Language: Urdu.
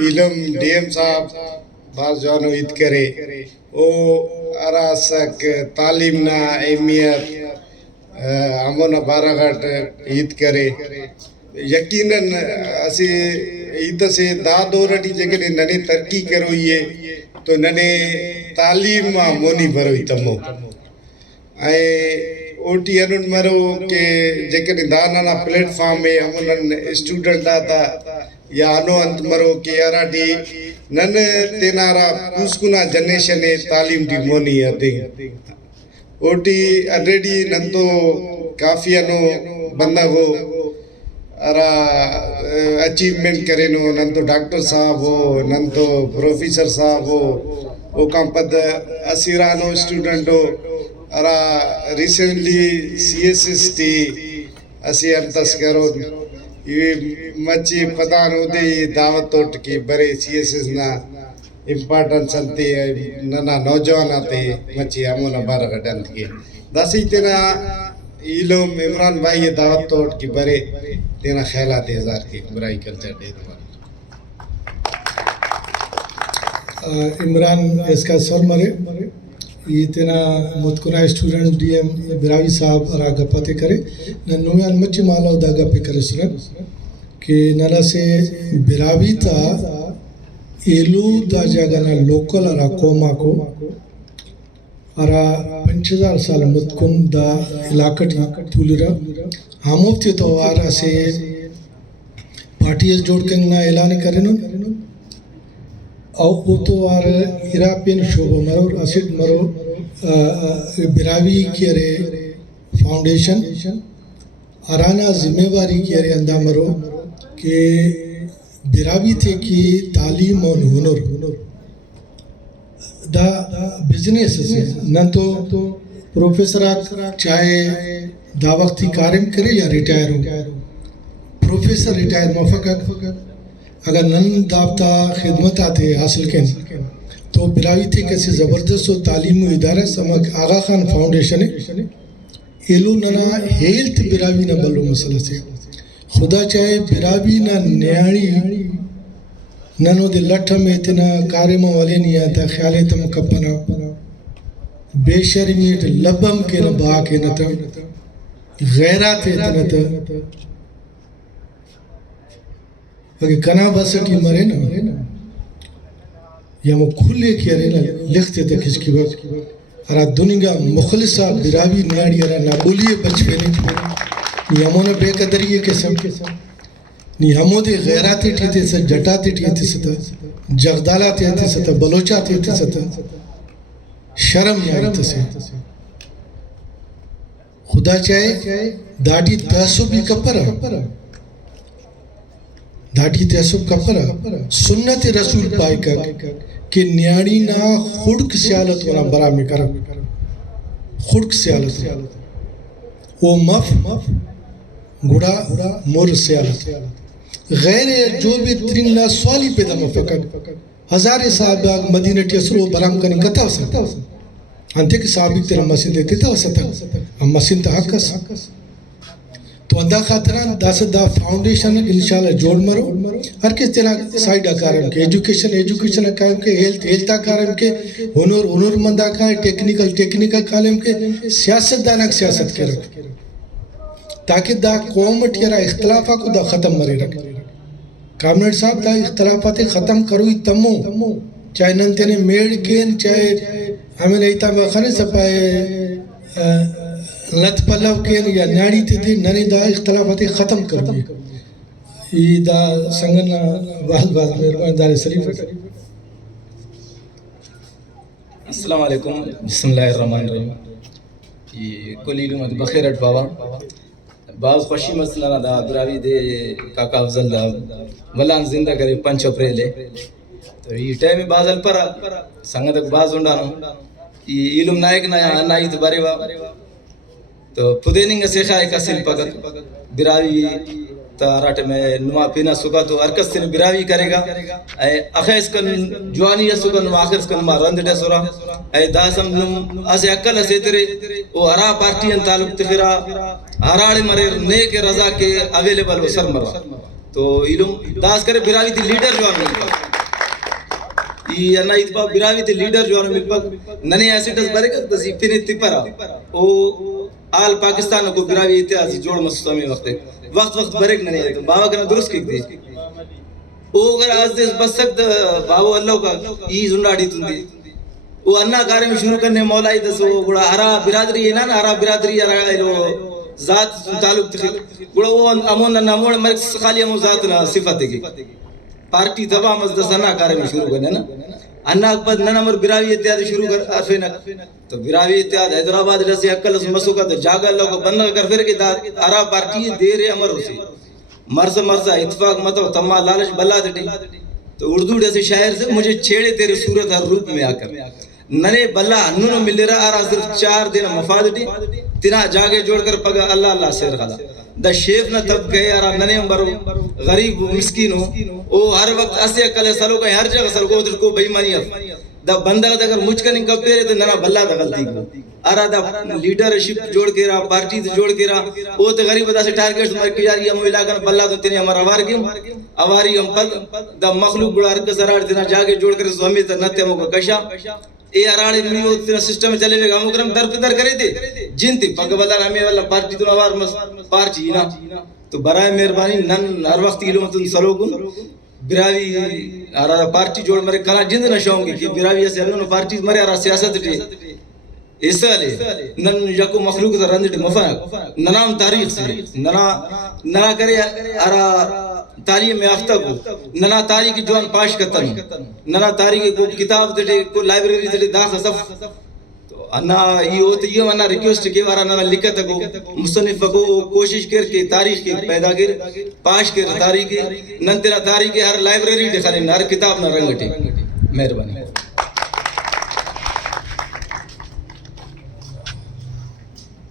علم ڈی ایم صاحب باز جانو عید کرے او اراسک تعلیم نا اہمیت ہمونا بارہ گھٹ عید کرے یقیناً اسی عید سے دا دورٹی جگہ ننے ترقی کروئیے تو ننے تعلیم مونی بروئی تمو اوٹی انن مرو کہ جگہ دانا پلیٹ فارم میں ہمونن اسٹوڈنٹ آتا یا انو انت مرو کہ اراٹی نن تینارا پوسکونا جنریشن تعلیم دی مونی آتے اوٹی already نندو کافی انو بندہ ہو ارا اچیومنٹ کرے نو نندو ڈاکٹر صاحب ہو نندو پروفیسر صاحب ہو او کام پد اسیرانو اسٹوڈنٹ ہو ارا recently C S S T اسی انتس کرو یہ مچی پتان ہو دے دعوت توٹ کی برے سی ایس ایس نا امپارٹنس انتی ننا نوجوان آتے مچی ہمونا بارہ گھٹن تھی داسی تینا علم عمران بھائی یہ دعوت توٹ کی برے تینا خیالات ہزار کی برائی کلچر دے دوارا عمران اس کا سر مرے یہ تینا متکنہ اسٹوڈنٹ ڈی ایم براوی صاحب را گپاتے کرے ننویان مچی مالا دا گپے کرے سرک کہ نلا سے براوی تا ایلو دا جاگانا لوکل ارا کوما کو ارا 5000 سال متکن دا علاقٹ تولی را ہموفتی تو آرہ سے پارٹیز جوڑ کنگنا اعلان کرنو او تو آر ایراپین شعبہ مرو اسیڈ مرو براوی کیرے فاؤنڈیشن ارانا ذمہ واری کیرے اندہ مرو کہ براوی تھے کی تعلیم اور ہنر دا بزنس سے نہ تو پروفیسر چاہے دا وقتی کارم کرے یا ریٹائر ہو پروفیسر ریٹائر موفق اگر نن دابتا خدمت آتے حاصل کن تو براوی تھے کیسے زبردست و تعلیم و ادارہ سمک آغا خان فاؤنڈیشن ہے ایلو ننا ہیلت براوی نہ بلو مسئلہ سے خدا چاہے براوی نہ نیانی ننو دے لٹھ میں اتنا کارم والے نہیں آتا خیالے تم کپنا بے شرمیت لبم کے نہ با کے نہ تا غیرات اتنا تا اگر کنا بسٹی مرے نا یا وہ کھلے کیا رہے نا لکھتے تھے کس کی وقت ارا دنگا مخلصہ براوی نیاڑی ارا نابولیے بچ پہنے نی ہمونا بے قدریے قسم نی ہمو دے غیراتی ٹھیتے سے جٹاتی ٹھیتے سے تا جغدالاتی ٹھیتے سے تا بلوچاتی ٹھیتے سے تا شرم نیاڑی سے خدا چاہے داڑی تعصبی کپرا داڑھی تعصب کپرا سنت رسول پائی کہ نیاڑی نا خڑک سیالت ہونا برا میں کرا خڑک سیالت وہ مف گڑا مور سیالت غیر جو بھی ترنگ نا سوالی پیدا مفقق ہزار صحابہ مدینہ ٹیسرو برام کرنے کتا ہو سکتا انتے کہ صحابی تیرا مسین دیتے تھا ہو سکتا ہم مسین تا حق کس تو اندہ خاطران دا سے دا فاؤنڈیشن انشاءاللہ جوڑ مرو ہر کس طرح سائیڈ آکارم کے ایجوکیشن آکارم کے ہیلت آکارم کے ہنر مند آکارم ٹیکنیکل کالم کے سیاست دانک سیاست کے رکھ تاکہ دا قومت یرا اختلافہ کو دا ختم مرے رکھ کامنٹ صاحب دا اختلافات ختم کروئی تمو چاہے ننتے نے میڑ کین چاہے ہمیں نہیں تا مخانے سپائے لت پلو کین یا نیاڑی تے تھے ننے دا اختلافات ختم کر دی یہ دا سنگن بعد مہربان دار شریف ہے السلام علیکم بسم اللہ الرحمن الرحیم یہ کلی علومت بخیرت بابا بعض خوشی مسئلہ دا براوی دے کاکا افضل دا ولان زندہ کرے 5 اپریل ہے تو یہ ٹائم بعض الپرا سنگتک بعض ہنڈانو یہ علم نائک نائی تبارے وا تو پدیننگ سیخا ایک اصل پگت براوی تا راٹھ میں نما پینا سکا تو ارکس تین براوی کرے گا اے اخیس کن جوانی سکا نما آخرس کن ما رند دے سورا اے داسم نم اسے اکل اسے تیرے وہ ہرا پارٹی ان تعلق تخیرا ہراڑے مرے نیک رضا کے اویلیبل و سر مرا تو علم داس کرے براوی تی لیڈر جو ہم ملپا ای انا اتبا براوی تی لیڈر جو ہم ملپا ننے ایسے ٹس برے کر تسی پھر تپرا او آل پاکستان کو براوی اتحاد جوڑ مسوسا میں وقت برے ننے ہے تو بابا کنا درست کیک دے او اگر آج دے بس سکت بابا اللہ کا ای زنڈاڑی تندی وہ انا کارے میں شروع کرنے مولائی دسو گوڑا ہرا برادری ہے نا ہرا برادری ہرا ذات تعلق تخیل گوڑا وہ امون نمون مرکز خالی امون ذات صفت ہے پارٹی دبا مزدس انا کارے میں شروع کرنے نا انا اکبر ننمر براوی اتحاد شروع کر عرفے نک تو براوی اتحاد حیدرآباد رسی اکل اس مسوکا تو جاگا اللہ کو بندہ کر پھر کے ہرا پارٹی دیر امر ہو سی مرزا اتفاق مطلب تمہا لالچ بلا دٹی تو اردو جیسے شاعر سے مجھے چھیڑے تیرے صورت ہر روپ میں آ کر ننے بلا ہنونو مل رہا آرہ صرف 4 دن مفاد دی تینا جاگے جوڑ کر پگا اللہ اللہ سیر خلا دا شیف نہ تب گئے آرہ ننے برو غریب مسکین ہو او ہر وقت اسے اکلے سلو کا ہر جگہ سلو کو کو بھئی مانی دا بندہ دا اگر مجھ کا نہیں کب پیرے تو ننا بلا دا غلطی کو آرہ دا لیڈرشپ جوڑ کے رہا پارٹی جوڑ کے رہا او تے غریب دا سے ٹارگیٹ مر کے یاری ہم علاقہ بلا تو تینے ہمارا وار گیم اواری ہم پد دا مخلوق بڑا ہر کسرار تینا جاگے جوڑ کر سو ہمیں تا نتے ہموں کا کشا اے اراڑے بھی تینا سسٹم چلے گا ہم اکرم در پدر کرے تھے جن تی پاک بلا ہمیں والا پارٹی تو نوار پارچی نا تو برائے مہربانی نن ہر وقت علمتن سلوکن براوی آرہ پارٹی جوڑ مرے کنا جند نشاؤں گی کہ براوی ایسے انہوں پارٹی مرے آرہ سیاست ٹی ایسا لے نن یکو مخلوق تا رند ٹی مفاق ننام تاریخ سے ننا کرے آرہ تعلیم یافتہ کو ننا تاریخ جوان پاش کتن ننا تاریخ کو کتاب دے کو لائبریری دے داخل صف تو انا یہ ہوتا یہ انا ریکویسٹ کے وارا ننا لکھتا کو مصنف کو کوشش کر کے تاریخ کے پیدا کر پاش کر تاریخ نن تیرا تاریخ ہر لائبریری دکھانے ہر کتاب نہ رنگٹے مہربانی